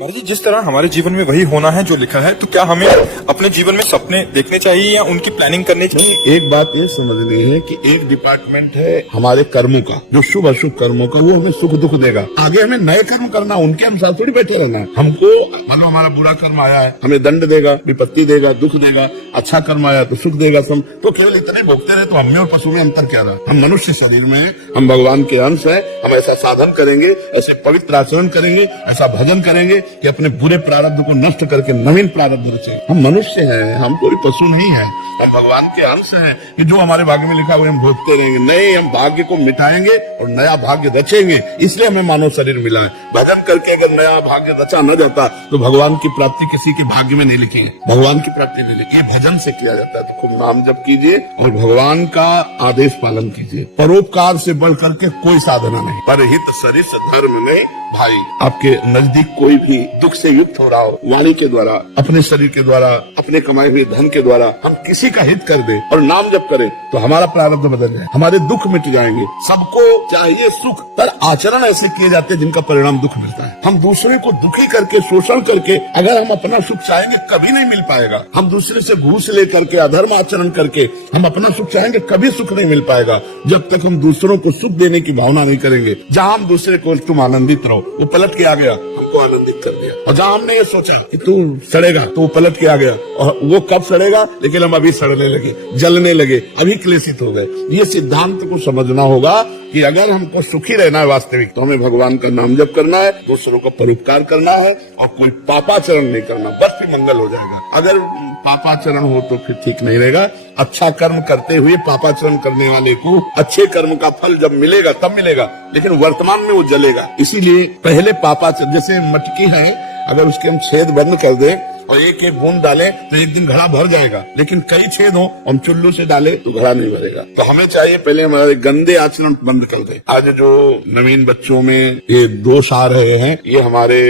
महाराज जी, जिस तरह हमारे जीवन में वही होना है जो लिखा है, तो क्या हमें अपने जीवन में सपने देखने चाहिए या उनकी प्लानिंग करनी चाहिए? नहीं, एक बात ये समझनी है कि एक डिपार्टमेंट है हमारे कर्मों का, जो शुभ अशुभ कर्मों का, वो हमें सुख दुख देगा। आगे हमें नए कर्म करना, उनके अनुसार थोड़ी बैठे रहना है। हमको मतलब हमारा बुरा कर्म आया है, हमें दंड देगा, विपत्ति देगा, दुख देगा। अच्छा कर्म आया तो सुख देगा। तो केवल इतने भोगते रहे तो हम में और पशु में अंतर क्या रहा? हम मनुष्य शरीर में हैं, हम भगवान के अंश हैं। हम ऐसा साधन करेंगे, ऐसे पवित्र आचरण करेंगे, ऐसा भजन करेंगे कि अपने बुरे प्रारब्ध को नष्ट करके नवीन प्रारब्ध रचे। हम मनुष्य हैं, हम कोई पशु नहीं है। हम भगवान के अंश हैं कि जो हमारे भाग्य में लिखा हुआ हम भोगते रहेंगे। नहीं, हम भाग्य को मिटाएंगे और नया भाग्य रचेंगे। इसलिए हमें मानव शरीर मिला है। भजन करके अगर नया भाग्य रचा न जाता तो भगवान की प्राप्ति किसी के भाग्य में नहीं लिखी है। भगवान की प्राप्ति नहीं लिखी, ये भजन से किया जाता है। तो खूब नाम जप कीजिए और भगवान का आदेश पालन कीजिए। परोपकार से बढ़ करके कोई साधना नहीं। परहित सरिस धर्म में भाई, आपके नजदीक कोई भी दुख से युक्त हो रहा हो, वाणी के द्वारा, अपने शरीर के द्वारा, अपने कमाए हुए धन के द्वारा हम किसी का हित कर दे और नाम जप करें तो हमारा प्रारब्ध बदल जाए, हमारे दुख मिट जाएंगे। सबको चाहिए सुख, पर आचरण ऐसे किए जाते हैं जिनका परिणाम दुख मिलता है। हम दूसरे को दुखी करके, शोषण करके अगर हम अपना सुख चाहेंगे कभी नहीं मिल पाएगा। हम दूसरे से घूस लेकर के, अधर्म आचरण करके हम अपना सुख चाहेंगे कभी सुख नहीं मिल पाएगा, जब तक हम दूसरों को सुख देने की भावना नहीं करेंगे। जहाँ हम दूसरे को तुम आनंदित रहो, वो पलट के आ गया, हमको आनंदित कर दिया। और जहाँ हमने ये सोचा कि तू सड़ेगा, तो वो पलट के आ गया, और वो कब सड़ेगा, लेकिन हम अभी सड़ने लगे, जलने लगे, अभी क्लेशित हो गए। ये सिद्धांत को समझना होगा कि अगर हमको सुखी रहना है वास्तविक, तो हमें भगवान का नाम जप करना है, दूसरों का परोपकार करना है और कोई पापाचरण नहीं करना, बस भी मंगल हो जाएगा। अगर पापाचरण हो तो फिर ठीक नहीं रहेगा। अच्छा कर्म करते हुए पापाचरण करने वाले को अच्छे कर्म का फल जब मिलेगा तब मिलेगा, लेकिन वर्तमान में वो जलेगा। इसीलिए पहले पापाचरण, जैसे मटकी है, अगर उसके हम छेद बंद कर दें और एक एक बूंद डालें तो एक दिन घड़ा भर जाएगा, लेकिन कई छेद हो, हम चुल्लू से डाले तो घड़ा नहीं भरेगा। तो हमें चाहिए पहले हमारे गंदे आचरण बंद कर दें। आज जो नवीन बच्चों में ये दोष आ रहे हैं, ये हमारे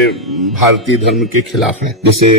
भारतीय धर्म के खिलाफ है। जैसे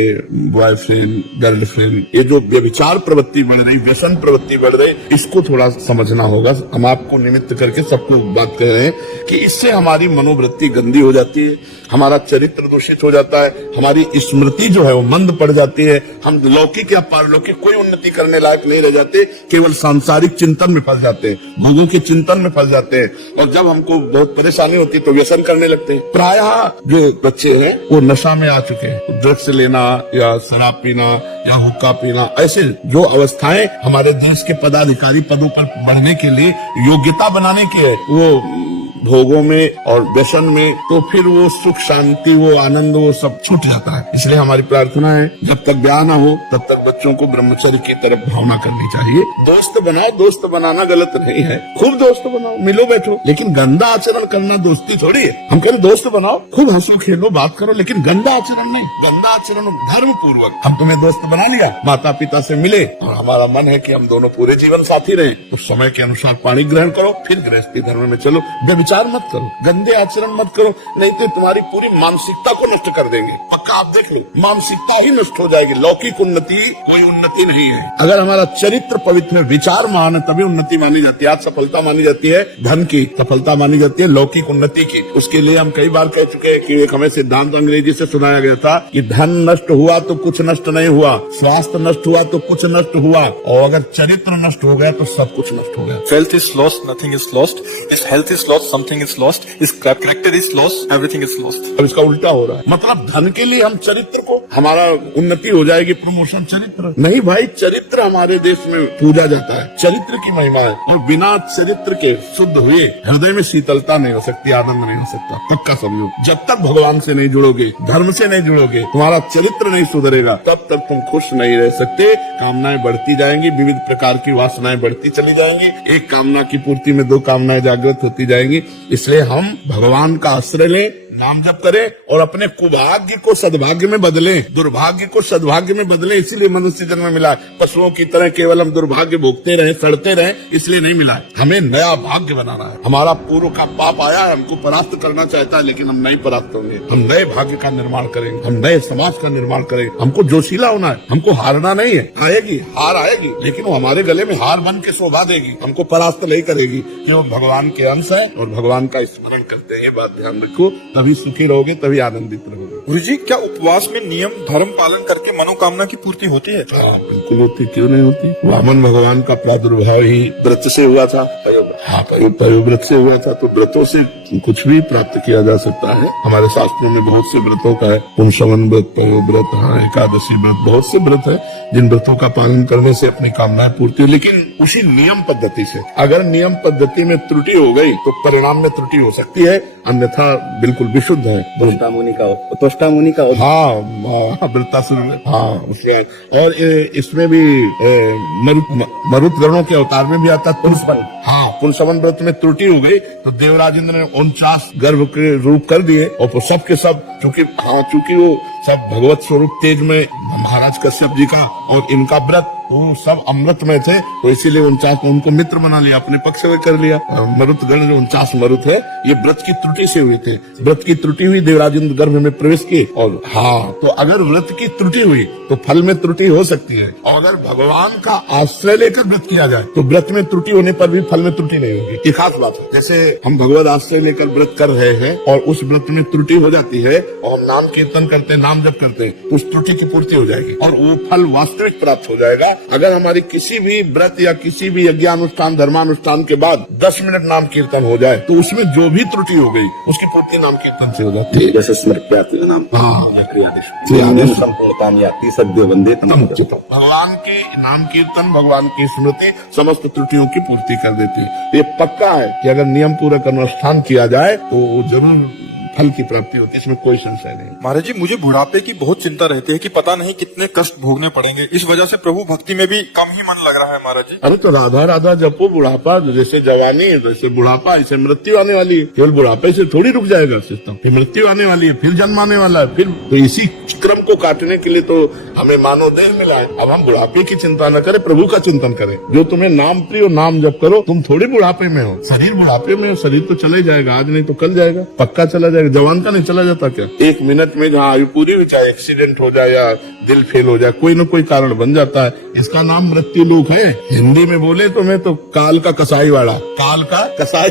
बॉयफ्रेंड, गर्लफ्रेंड, ये जो व्यभिचार प्रवृत्ति बढ़ रही, व्यसन प्रवृत्ति बढ़ रही, इसको थोड़ा समझना होगा। हम आपको निमित्त करके सबको बात कर रहे हैं कि इससे हमारी मनोवृत्ति गंदी हो जाती है, हमारा चरित्र दूषित हो जाता है, हमारी स्मृति जो है वो मंद पड़ जाती है। हम लौकिक या पारलौकिक कोई उन्नति करने लायक नहीं रह जाते, केवल सांसारिक चिंतन में फंस जाते हैं, भोगों के चिंतन में फंस जाते हैं। और जब हमको बहुत परेशानी होती है तो व्यसन करने लगते हैं। प्रायः जो बच्चे हैं वो नशा में आ चुके हैं। ड्रग्स लेना या शराब पीना या हुक्का पीना, ऐसे जो अवस्थाएं हमारे देश के पदाधिकारी पदों पर बढ़ने के लिए योग्यता बनाने की है, वो भोगों में और व्यसन में, तो फिर वो सुख शांति, वो आनंद, वो सब छूट जाता है। इसलिए हमारी प्रार्थना है, जब तक ब्याह ना हो तब तक बच्चों को ब्रह्मचर्य की तरफ भावना करनी चाहिए। दोस्त बनाओ, दोस्त बनाना गलत नहीं है, खूब दोस्त बनाओ, मिलो बैठो, लेकिन गंदा आचरण करना दोस्ती थोड़ी है। हम कहें दोस्त बनाओ, खूब हंसो खेलो बात करो, लेकिन गंदा आचरण नहीं। गंदा आचरण धर्म पूर्वक, हम तुम्हें दोस्त बना लिया, माता पिता से मिले और हमारा मन है कि हम दोनों पूरे जीवन साथी रहे, उस समय के अनुसार पानी ग्रहण करो, फिर गृहस्थी धर्म में चलो। विचार मत करो, गंदे आचरण मत करो, नहीं तो तुम्हारी पूरी मानसिकता को नष्ट कर देंगे। पक्का आप देख लो, मानसिकता ही नष्ट हो जाएगी। लौकिक उन्नति कोई उन्नति नहीं है। अगर हमारा चरित्र पवित्र है, विचार महान है, तभी उन्नति मानी जाती है। आज सफलता मानी जाती है धन की, सफलता मानी जाती है लौकिक उन्नति की। उसके लिए हम कई बार कह चुके हैं कि एक हमें सिद्धांत अंग्रेजी से सुनाया गया था कि धन नष्ट हुआ तो कुछ नष्ट नहीं हुआ, स्वास्थ्य नष्ट हुआ तो कुछ नष्ट हुआ, और अगर चरित्र नष्ट हो गया तो सब कुछ नष्ट हो गया। Wealth is lost, nothing is lost. If health is lost, something is lost. If character is lost, everything is lost. अब इसका उल्टा हो रहा है। मतलब धन के लिए हम चरित्र को, हमारा उन्नति हो जाएगी, प्रमोशन, चरित्र नहीं भाई। चरित्र हमारे देश में पूजा जाता है, चरित्र की महिमा है। जो बिना चरित्र के शुद्ध हुए हृदय में शीतलता नहीं हो सकती, आनंद नहीं हो सकता। पक्का समझो, जब तक भगवान से नहीं जुड़ोगे, धर्म से नहीं जुड़ोगे, तुम्हारा चरित्र नहीं सुधरेगा, तब तक तुम खुश नहीं रह सकते। कामनाएं बढ़ती जाएंगी, विविध प्रकार की वासनाएं बढ़ती चली जाएंगी। एक कामना की पूर्ति में दो कामनाएं जागृत होती जाएंगी। इसलिए हम भगवान का आश्रय लें, नाम जप करें और अपने कुभाग्य को सद्भाग्य में बदलें, दुर्भाग्य को सद्भाग्य में बदलें। इसीलिए मनुष्य जन्म मिला। पशुओं की तरह केवल हम दुर्भाग्य भोगते रहे, सड़ते रहे, इसलिए नहीं मिला। हमें नया भाग्य बनाना है। हमारा पूर्व का पाप आया है, हमको परास्त करना चाहता है, लेकिन हम नहीं परास्त होंगे। हम नए भाग्य का निर्माण करेंगे, हम नए समाज का निर्माण करेंगे। हमको जोशीला होना है, हमको हारना नहीं है। आएगी हार आएगी, लेकिन वो हमारे गले में हार बन के शोभा देगी, हमको परास्त नहीं करेगी, कि वो भगवान के अंश है और भगवान का स्मरण करते हैं। ये बात ध्यान रखो, तभी तभी सुखी रहोगे, तभी आनंदित रहोगे। गुरुजी, क्या उपवास में नियम धर्म पालन करके मनोकामना की पूर्ति होती है? बिल्कुल होती, क्यों नहीं होती। वामन भगवान का प्रादुर्भाव ही व्रत से हुआ था। हाँ, व्रत से हुआ था, तो व्रतों से कुछ भी प्राप्त किया जा सकता है। हमारे शास्त्रों में बहुत से व्रतों का है, पुंसवन व्रत, व्रत, हाँ, एकादशी व्रत, बहुत से व्रत है जिन व्रतों का पालन करने से अपनी कामनाएं पूर्ति हो, लेकिन उसी नियम पद्धति से। अगर नियम पद्धति में त्रुटि हो गई तो परिणाम में त्रुटि हो सकती है, अन्यथा बिल्कुल विशुद्ध है। त्वष्टा मुनि का हाँ, वृत्तासुर में, हाँ, उसमें। और इसमें भी मरुत गणों के अवतार में भी आता है पुंसवन। हाँ, पुंसवन व्रत में त्रुटि हो गई तो देवराजेंद्र ने 49 गर्भ के रूप कर दिए, और सब के सब चूंकि वो सब भगवत स्वरूप तेज में महाराज कश्यप जी का और इनका व्रत, वो सब अमृत में थे, तो इसीलिए 49 उनको मित्र बना लिया, अपने पक्ष में कर लिया। मरुत गण जो 49 मरुत है, ये व्रत की त्रुटि से हुए थे। व्रत की त्रुटि हुई, देवराजेंद्र गर्भ में प्रवेश किए। और हाँ, तो अगर व्रत की त्रुटि हुई तो फल में त्रुटि हो सकती है, और अगर भगवान का आश्रय लेकर व्रत किया जाए तो व्रत में त्रुटि होने पर भी फल में त्रुटि नहीं होगी। ये खास बात है। जैसे हम भगवत आश्रय लेकर व्रत कर रहे हैं और उस व्रत में त्रुटि हो जाती है, और हम नाम कीर्तन करते हैं, नाम जप करते हैं, तो उस त्रुटि की पूर्ति हो जाएगी और वो फल वास्तविक प्राप्त हो जाएगा। अगर हमारी किसी भी व्रत या किसी भी यज्ञानुष्ठान धर्मानुष्ठान के बाद 10 मिनट नाम कीर्तन हो जाए तो उसमें जो भी त्रुटि हो गई उसकी पूर्ति नाम कीर्तन से हो जाती है। जैसे स्मृत्यात् नाम, क्रियादेश संपूर्णताम याति सद्यो वंदे तम। भगवान के नाम कीर्तन, भगवान की स्मृति समस्त त्रुटियों की पूर्ति कर देती है। ये पक्का है कि अगर नियम पूर्वक अनुष्ठान किया जाए तो जरूर फल की प्राप्ति होती है, इसमें कोई संशय नहीं। महाराज जी, मुझे बुढ़ापे की बहुत चिंता रहती है कि पता नहीं कितने कष्ट भोगने पड़ेंगे। इस वजह से प्रभु भक्ति में भी कम ही मन लग रहा है महाराज जी। अरे तो राधा राधा जपो, बुढ़ापा जैसे जवानी है वैसे बुढ़ापा, ऐसे मृत्यु आने वाली है। केवल बुढ़ापे से थोड़ी रुक जाएगा सिस्टम, फिर मृत्यु आने वाली है, फिर जन्म आने वाला है, फिर तो इसी क्रम को काटने के लिए तो हमें मानव देह मिला है। अब हम बुढ़ापे की चिंता न करें, प्रभु का चिंतन करें। जो तुम्हें नाम प्रिय नाम जप करो, तुम थोड़ी बुढ़ापे में हो। शरीर बुढ़ापे में हो, शरीर तो चले जाएगा, आज नहीं तो कल जाएगा, पक्का चला जाएगा। जवान का नहीं चला जाता क्या? 1 मिनट में जहाँ आयु पूरी हो जाए, एक्सीडेंट हो जाए या दिल फेल हो जाए, कोई न कोई कारण बन जाता है। इसका नाम मृत्यु लोक है। हिंदी में बोले तो मैं तो काल का कसाई वाला, काल का कसाई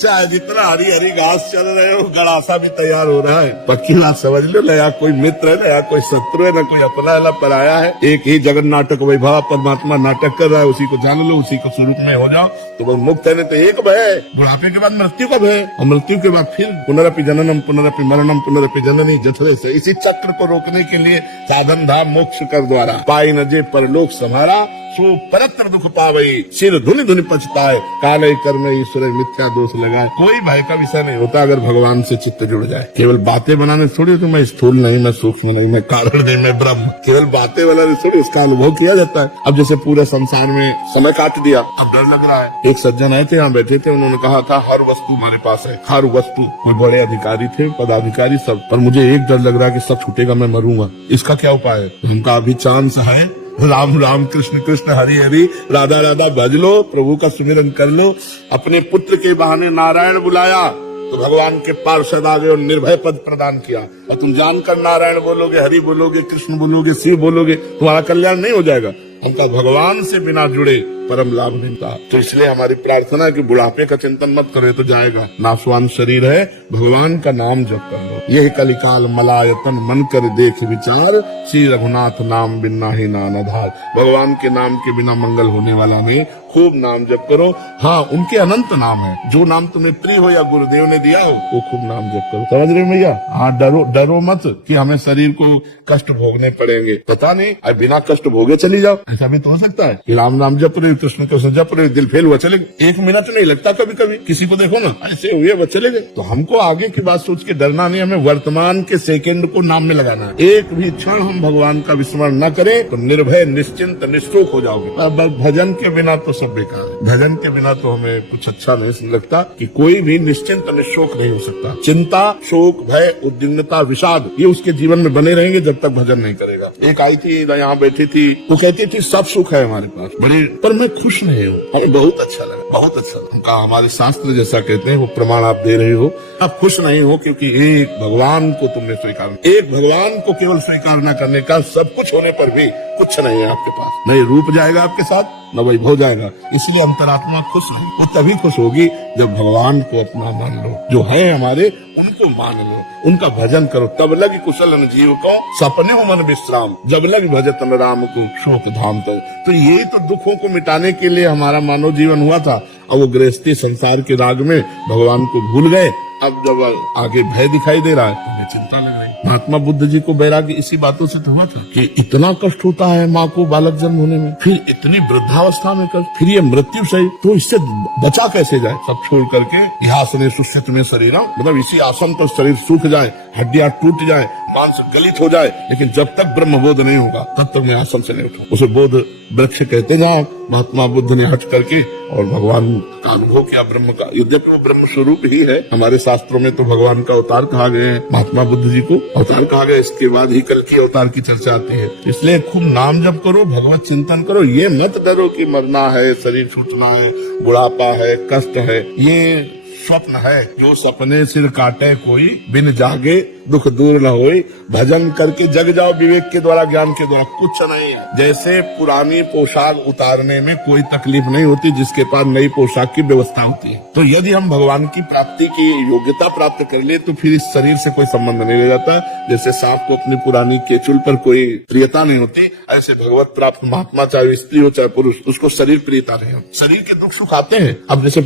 चाहे जितना हरी हरी घास चल रहे हो, गड़ासा भी तैयार हो रहा है। पक्की बात समझ लो, नया कोई मित्र है, नया कोई शत्रु है, न कोई अपना है न पराया है। एक ही जगन नाटक वैभव परमात्मा नाटक कर रहा है, उसी को जान लो, उसी को स्वरूप में हो जाओ तो वो मुक्त है। नहीं तो एक भय, बुढ़ापे के बाद मृत्यु का भय, और मृत्यु के बाद फिर पुनरपि जननम पुनरपि मरणम पुनरपि जननी जठरे से। इसी चक्र को रोकने के लिए साधन धाम मोक्ष कर द्वारा पाई न जे परलोक समारा, सो परत्र दुख पावई सिर धुनि धुनि पछताए, काले कर्म ईश्वर मिथ्या दोष लगाए। कोई भय का विषय नहीं होता अगर भगवान से चित्त जुड़ जाए। केवल बातें बनाने थोड़ी तो मैं स्थूल नहीं, मैं सूक्ष्म नहीं, मैं कारण नहीं, मैं ब्रह्म, केवल बातें वाला थोड़ी, इसका अनुभव किया जाता है। अब जैसे पूरे संसार में समय काट दिया, अब डर लग रहा है। एक सज्जन आए थे, यहाँ बैठे थे, उन्होंने कहा था हर वस्तु हमारे पास है, हर वस्तु। कोई बड़े अधिकारी थे, पदाधिकारी सब, पर मुझे एक डर लग रहा है कि सब छूटेगा, मैं मरूंगा। इसका क्या उपाय है? उनका अभी चांस है, राम राम कृष्ण कृष्ण हरि हरि, राधा राधा भज लो, प्रभु का सुमिरन कर लो। अपने पुत्र के बहाने नारायण बुलाया तो भगवान के पार्षद आ गए और निर्भय पद प्रदान किया। और तुम जानकर नारायण बोलोगे, हरि बोलोगे, कृष्ण बोलोगे, शिव बोलोगे, तुम्हारा कल्याण नहीं हो जाएगा। उनका भगवान से बिना जुड़े परम लाभ मिलता। तो इसलिए हमारी प्रार्थना है कि बुढ़ापे का चिंतन मत करो, तो जाएगा, नाशवान शरीर है, भगवान का नाम जप कर लो। यह कलिकाल मलायतन मन कर देख विचार, श्री रघुनाथ नाम बिना ही नान आधार। भगवान के नाम के बिना मंगल होने वाला नहीं, खूब नाम जप करो। हाँ, उनके अनंत नाम है, जो नाम तुम्हें प्रिय हो या गुरुदेव ने दिया हो वो खूब नाम जप करो। समझ रहे भैया? हाँ, डरो मत कि हमें शरीर को कष्ट भोगने पड़ेंगे, पता नहीं, अब बिना कष्ट भोगे चली जाओ, ऐसा भी तो हो सकता है कि राम नाम जप रहे, कृष्ण कृष्ण जप रहे, दिल फेल हुआ, चले गए। 1 मिनट नहीं लगता कभी कभी, किसी को देखो ना ऐसे हुए वो चले गए। तो हमको आगे की बात सोच के डरना नहीं, हमें वर्तमान के सेकंड को नाम में लगाना है। एक भी क्षण हम भगवान का विस्मरण न करें तो निर्भय निश्चिंत निष्ठोक हो जाओगे। अब भजन के बिना तो सब बेकार है, भजन के बिना तो हमें कुछ अच्छा नहीं लगता कि कोई भी निश्चिंत निशोक नहीं हो सकता। चिंता, शोक, भय, उद्विग्नता, विषाद, ये उसके जीवन में बने रहेंगे जब तक भजन नहीं करेगा। एक आई थी, यहाँ बैठी थी, वो कहती थी सब सुख है हमारे पास, बड़े, पर मैं खुश नहीं हूँ। हमें बहुत अच्छा लगा, बहुत अच्छा लगा। हमारे शास्त्र जैसा कहते हैं वो प्रमाण आप दे रहे हो, आप खुश नहीं हो क्योंकि एक भगवान को तुमने स्वीकार, एक भगवान को केवल स्वीकार न करने का, सब कुछ होने पर भी कुछ नहीं है आपके पास, न ये रूप जाएगा आपके साथ, न वैभव जाएगा। इसलिए अंतरात्मा खुश नहीं, वो तभी खुश होगी जब भगवान को अपना मान लो, जो है हमारे उनको मान लो, उनका भजन करो। तब लग कुशल जीव को सपने हो मन विश्राम, जब लग भजतन राम को शोक धाम। तो यही तो दुखों को मिटाने के लिए हमारा मानव जीवन हुआ था। अब वो गृहस्थी संसार के राग में भगवान को भूल गए। अब जब आगे भय दिखाई दे रहा है तो हमें चिंता लग रही। महात्मा बुद्ध जी को वैराग्य इसी बातों से तो हुआ था कि इतना कष्ट होता है माँ को बालक जन्म होने में, फिर इतनी वृद्धावस्था में कष्ट, फिर ये मृत्यु सही, तो इससे बचा कैसे जाए। सब छोड़ करके यहाँ से सुस्थित में शरीर, मतलब इसी आसन पर शरीर सूख जाए, हड्डियां टूट जाए, मांस गलित हो जाए, लेकिन जब तक ब्रह्म बोध नहीं होगा तब तक मैं आसन से नहीं उठूं। उसे बोध वृक्ष कहते जाओ। महात्मा बुद्ध ने हट करके और भगवान का अनुभव किया ब्रह्म का। यद्यपि वो ब्रह्म स्वरूप ही है, हमारे शास्त्रों में तो भगवान का अवतार कहा गया है, महात्मा बुद्ध जी को अवतार कहा गया। इसके बाद ही कल की अवतार की चर्चा आती है। इसलिए खूब नाम जप करो, भगवत चिंतन करो। ये मत डरो कि मरना है, शरीर छूटना है, बुढ़ापा है, कष्ट है। ये स्वप्न है, जो सपने सिर काटे कोई, बिन जागे दुख दूर न होई। भजन करके जग जाओ विवेक के द्वारा, ज्ञान के द्वारा, कुछ नहीं है। जैसे पुरानी पोशाक उतारने में कोई तकलीफ नहीं होती जिसके पास नई पोशाक की व्यवस्था होती है। तो यदि हम भगवान की प्राप्ति की योग्यता प्राप्त कर ले तो फिर इस शरीर से कोई संबंध नहीं रह जाता। जैसे सांप को अपनी पुरानी केचुल पर कोई प्रियता नहीं होती, ऐसे भगवत प्राप्त महात्मा चाहे स्त्री हो चाहे पुरुष, उसको शरीर प्रियता नहीं होती। शरीर के दुख सुख आते हैं, अब जैसे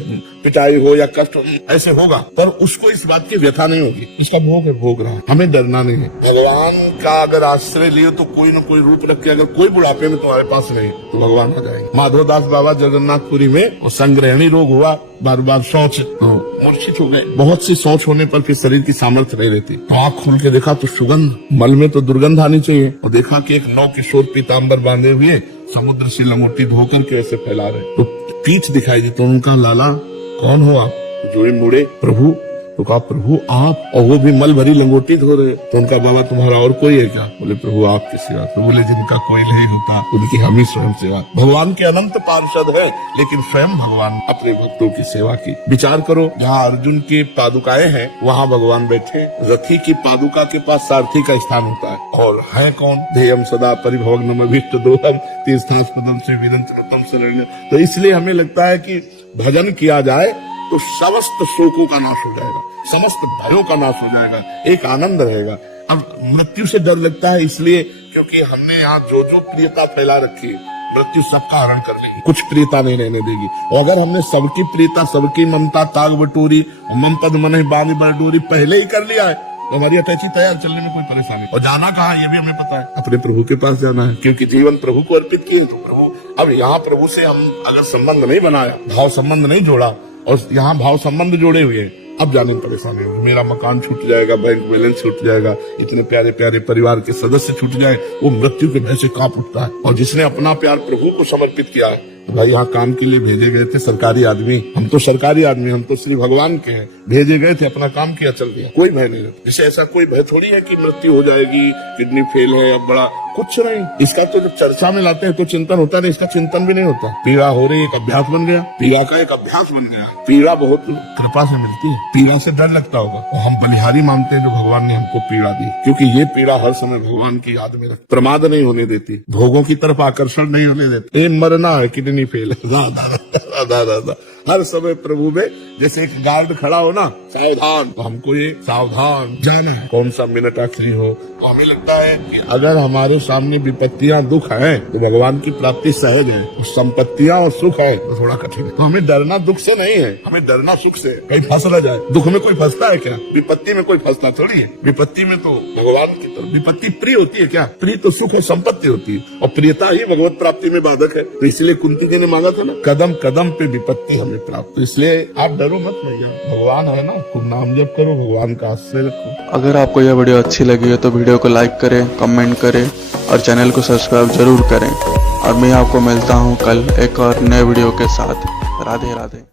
पिटाई हो या कष्ट ऐसे होगा, पर उसको इस बात की व्यथा नहीं होगी, उसका भोग है, भोग रहा है। हमें डरना नहीं है। भगवान का अगर आश्रय लिए तो कोई न कोई रूप रख के, अगर कोई बुढ़ापे में तुम्हारे पास नहीं तो भगवान आ जाएंगे। माधवदास बाबा जगन्नाथपुरी में वो संग्रहणी रोग हुआ, बार बार शौच, मूर्छित हो गए। बहुत सी शौच होने पर फिर शरीर की सामर्थ्य नहीं रहती। तो आँख खोल के देखा तो सुगंध, मल में तो दुर्गंध आनी चाहिए, और देखा कि एक नौ किशोर पीताम्बर बांधे हुए समुद्र से लंगोटी धोकर के ऐसे फैला रहे। तो पीठ दिखाई दी तो उनका, लाला कौन हो आप? जोड़े मुड़े, प्रभु। तो कहा प्रभु आप, और वो भी मल भरी लंगोटी धो रहे। तो उनका, बाबा तुम्हारा और कोई है क्या? बोले प्रभु आपकी सेवा। तो बोले जिनका कोई नहीं होता उनकी हम ही स्वयं सेवा। भगवान के अनंत पार्षद है, लेकिन स्वयं भगवान अपने भक्तों की सेवा की। विचार करो, जहाँ अर्जुन की पादुकाएं हैं वहाँ भगवान बैठे, रथी की पादुका के पास सारथी का स्थान होता है। और है कौन? ध्येयम सदा परिभवग्नम अभीष्ट दोहम तीर्थास्पदम से विदंतम शरण्यम। तो इसलिए हमें लगता है कि भजन किया जाए तो समस्त शोकों का नाश हो जाएगा, समस्त भयों का नाश हो जाएगा, एक आनंद रहेगा। अब मृत्यु से डर लगता है इसलिए क्योंकि हमने यहाँ जो जो प्रियता फैला रखी है, मृत्यु सबका हरण कर लेगी, कुछ प्रियता नहीं रहने देगी। और अगर हमने सबकी प्रियता, सबकी ममता ताग बटोरी, मम पद मन बांध बटोरी पहले ही कर लिया है तो हमारी अटैची तैयार, चलने में कोई परेशानी। और जाना कहाँ ये भी हमें पता है, अपने प्रभु के पास जाना है, क्योंकि जीवन प्रभु को अर्पित किए। तो प्रभु, अब यहाँ प्रभु से हम अगर संबंध नहीं बनाया, भाव संबंध नहीं जोड़ा, और यहाँ भाव संबंध जोड़े हुए, अब जाने में परेशानी होगी। मेरा मकान छूट जाएगा, बैंक बैलेंस छूट जाएगा, इतने प्यारे प्यारे परिवार के सदस्य छूट जाए, वो मृत्यु के भय से कांप उठता है। और जिसने अपना प्यार प्रभु को समर्पित किया है, तो भाई यहाँ काम के लिए भेजे गए थे सरकारी आदमी, हम तो सरकारी आदमी, हम तो श्री भगवान के हैं, भेजे गए थे, अपना काम किया, चल दिया, कोई भय नहीं रहता। जिसे ऐसा कोई भय थोड़ी है कि मृत्यु हो जाएगी, किडनी फेल है, अब बड़ा कुछ नहीं। इसका तो जब चर्चा में लाते हैं तो चिंतन होता है, इसका चिंतन भी नहीं होता। पीड़ा हो रही, एक अभ्यास बन गया, पीड़ा का एक अभ्यास बन गया। पीड़ा बहुत कृपा से मिलती है, पीड़ा से डर लगता होगा, और हम बलिहारी मानते हैं जो भगवान ने हमको पीड़ा दी, क्योंकि ये पीड़ा हर समय भगवान की याद में रख, प्रमाद नहीं होने देती, भोगों की तरफ आकर्षण नहीं होने देती। मरना है, किडनी फेल है, राधा राधा, हर समय प्रभु में जैसे एक गार्ड खड़ा हो ना, सावधान, तो हमको ये सावधान जाना है। कौन सा मिनट आखिरी हो, तो हमें लगता है कि अगर हमारे सामने विपत्तियां दुख है तो भगवान की प्राप्ति सहज है, और संपत्तियां और सुख है तो थोड़ा कठिन है। तो हमें डरना दुख से नहीं है, हमें डरना सुख से। कहीं फंस न जाए। दुख में कोई फंसता है क्या? विपत्ति में कोई फंसता थोड़ी है। विपत्ति में तो भगवान की तरफ, विपत्ति प्रिय होती है क्या? प्रिय तो सुख है, संपत्ति होती है, और प्रियता ही भगवत प्राप्ति में बाधक है। तो इसलिए कुंती जी ने मांगा था ना, कदम कदम पे विपत्ति हमें प्राप्त। तो इसलिए आप डरो मत भैया, भगवान है ना, खूब नाम जप करो, भगवान का आश्रय रखो। अगर आपको यह वीडियो अच्छी लगी है तो वीडियो को लाइक करें, कमेंट करें और चैनल को सब्सक्राइब जरूर करें। और मैं आपको मिलता हूँ कल एक और नए वीडियो के साथ। राधे राधे।